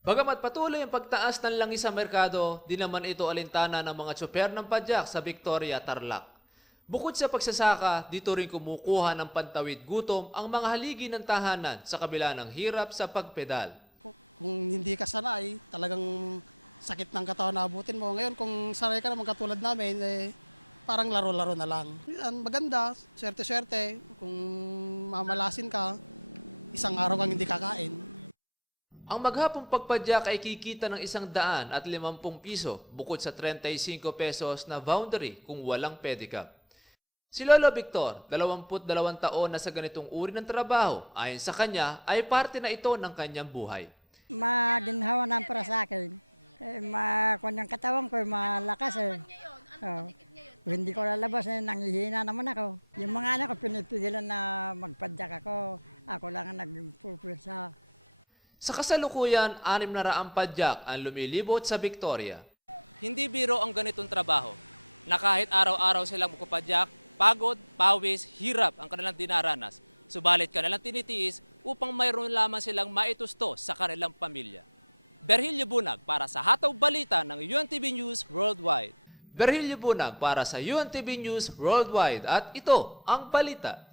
Bagamat patuloy ang pagtaas ng langis sa merkado, di naman ito alintana ng mga tsoper ng padyak sa Victoria, Tarlac. Bukod sa pagsasaka, dito rin kumukuha ng pantawid gutom ang mga haligi ng tahanan sa kabila ng hirap sa pagpedal. Ang maghapong pagpadyak ay kikita ng 150 piso bukod sa 35 pesos na boundary kung walang pedicab. Si Lolo Victor, 22 taon na sa ganitong uri ng trabaho, ayon sa kanya ay parte na ito ng kanyang buhay. Sa kasalukuyan, 600 padyak ang lumilibot sa Victoria. Berhilyo Bunag para sa UNTV News Worldwide at ito ang balita.